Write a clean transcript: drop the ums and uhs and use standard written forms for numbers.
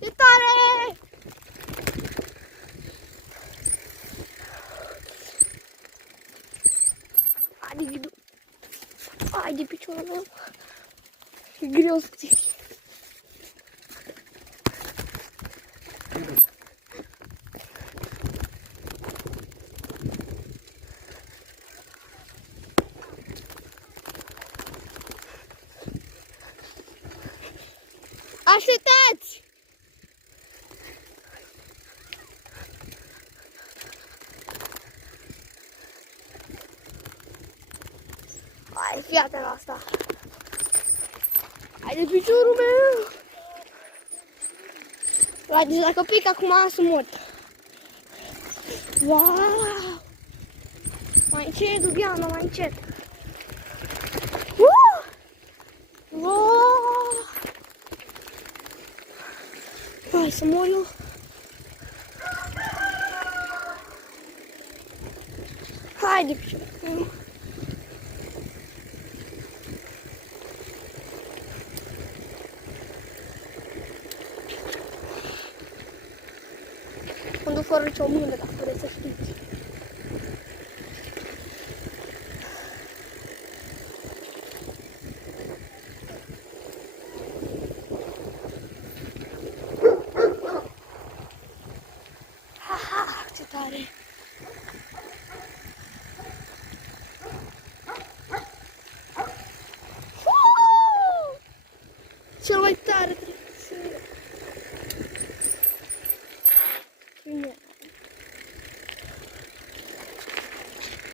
E tare! Hai de piciorul meu. E greu să ții. Așteptați! Hai, fii atent la asta. Hai de piciorul meu. Deci dacă pic acum, sunt mort. Wow! Mai încet, Dubiana, mai încet. Wow! Hai să mor eu. Hai de piciorul. Conduc fără nicio mână, dacă vreți să știți.